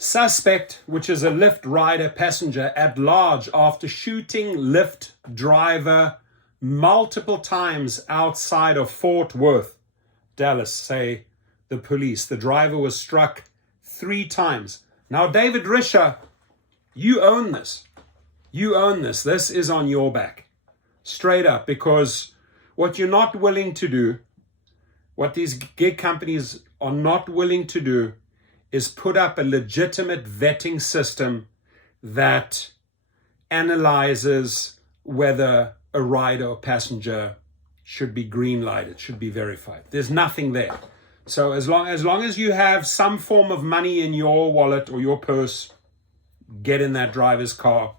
Suspect, which is a Lyft rider passenger, at large after shooting Lyft driver multiple times outside of Fort Worth, Dallas, say the police. The driver was struck 3 times. Now, David Risher, you own this. You own this. This is on your back. Straight up, because what you're not willing to do, what these gig companies are not willing to do, is put up a legitimate vetting system that analyzes whether a rider or passenger should be green lighted, should be verified. There's nothing there. So as long as you have some form of money in your wallet or your purse, get in that driver's car,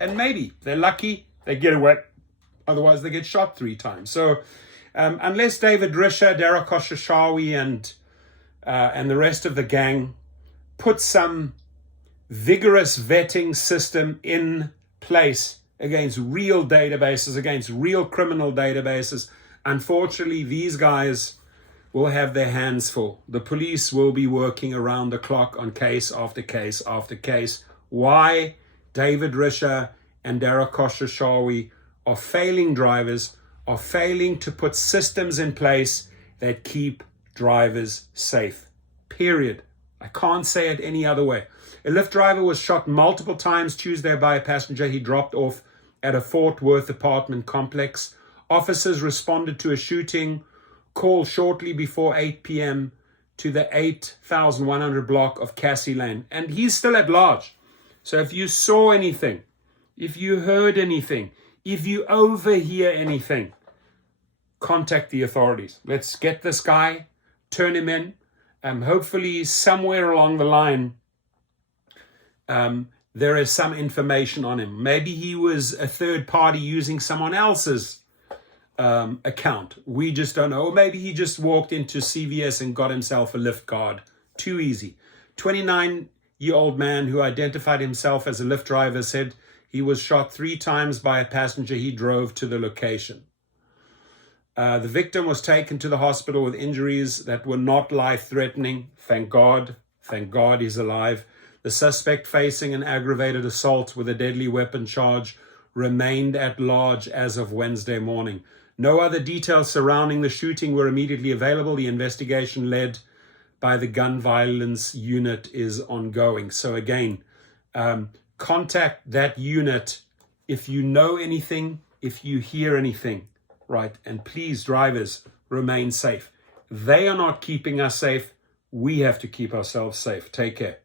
and maybe they're lucky, they get away. Otherwise, they get shot 3 times. So unless David Risher, Derek Oshashawi, and the rest of the gang put some vigorous vetting system in place against real databases, against real criminal databases, unfortunately, these guys will have their hands full. The police will be working around the clock on case after case after case. Why David Risher and Derek Oshashawi are failing drivers, are failing to put systems in place that keep drivers safe. Period. I can't say it any other way. A Lyft driver was shot multiple times Tuesday by a passenger he dropped off at a Fort Worth apartment complex. Officers responded to a shooting call shortly before 8 p.m. to the 8100 block of Cassie Lane. And he's still at large. So if you saw anything, if you heard anything, if you overhear anything, contact the authorities. Let's get this guy, turn him in. Hopefully somewhere along the line, there is some information on him. Maybe he was a third party using someone else's account. We just don't know. Or maybe he just walked into CVS and got himself a Lyft card. Too easy. 29-year-old man who identified himself as a Lyft driver said he was shot 3 times by a passenger he drove to the location. The victim was taken to the hospital with injuries that were not life-threatening. Thank God he's alive. The suspect, facing an aggravated assault with a deadly weapon charge, remained at large as of Wednesday morning. No other details surrounding the shooting were immediately available. The investigation led by the gun violence unit is ongoing. So again, contact that unit if you know anything, if you hear anything. Right, and please, drivers, remain safe. They are not keeping us safe. We have to keep ourselves safe. Take care.